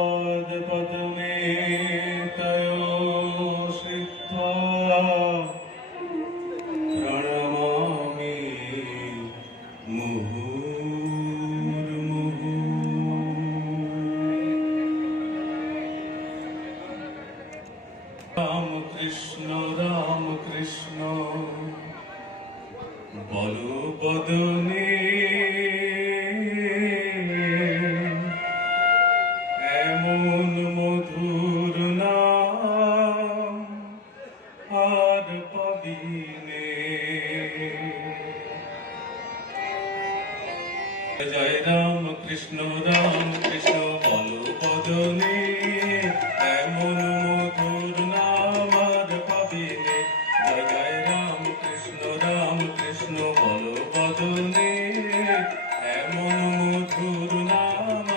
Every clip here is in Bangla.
पादपद्मे तयो श्रित्वा प्रणमामि मुहुर्मुहुः রাম কৃষ্ণ রাম কৃষ্ণ বল জয় রাম কৃষ্ণ রাম কৃষ্ণ বল বদনে এমন মধুর নাম আর পাবিনে। জয় জয় রাম কৃষ্ণ রাম কৃষ্ণ বল বদনে এমন মধুর নাম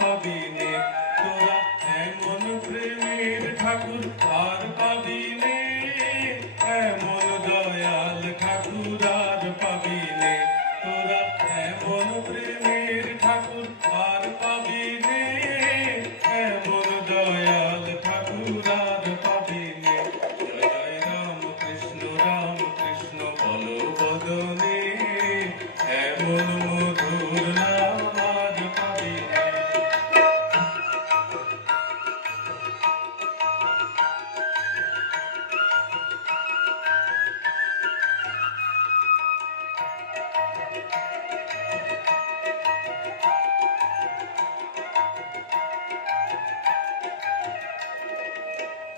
পাবিনে। তোরা এমন প্রেমের ঠাকুর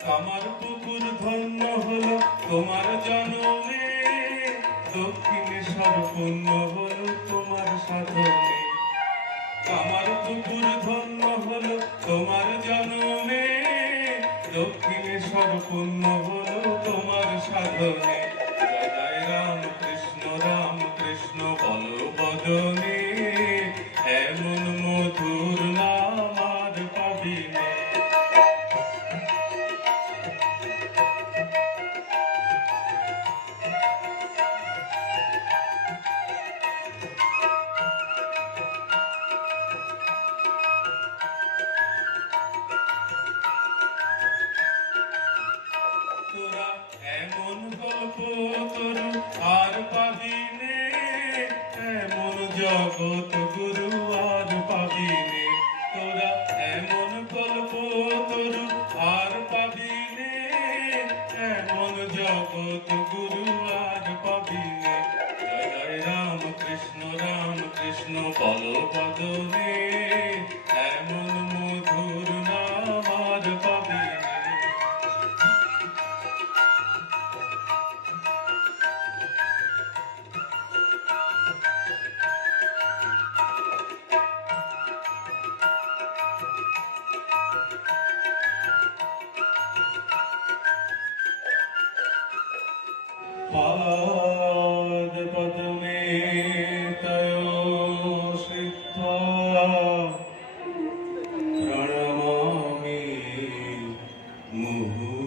আমার ধন্য হলো, তোমার জনমে দক্ষিণেশ্বর পূর্ণ হলো তোমার সাধনে। আমার ধন্য হলো, তোমার জনমে হলো তোমার সাধনে। রাম কৃষ্ণ রাম কৃষ্ণ বল বদনে। পাবিনে, এমন জগৎ গুরু আর পাবিনে। তোরা এমন গল্প তরু আর পাবিনে, এমন জগৎ গুরু আর পাবিনে। রাম কৃষ্ণ রাম কৃষ্ণ, বল पादपद्मे तयोषित्वा प्रणमामि मुहुः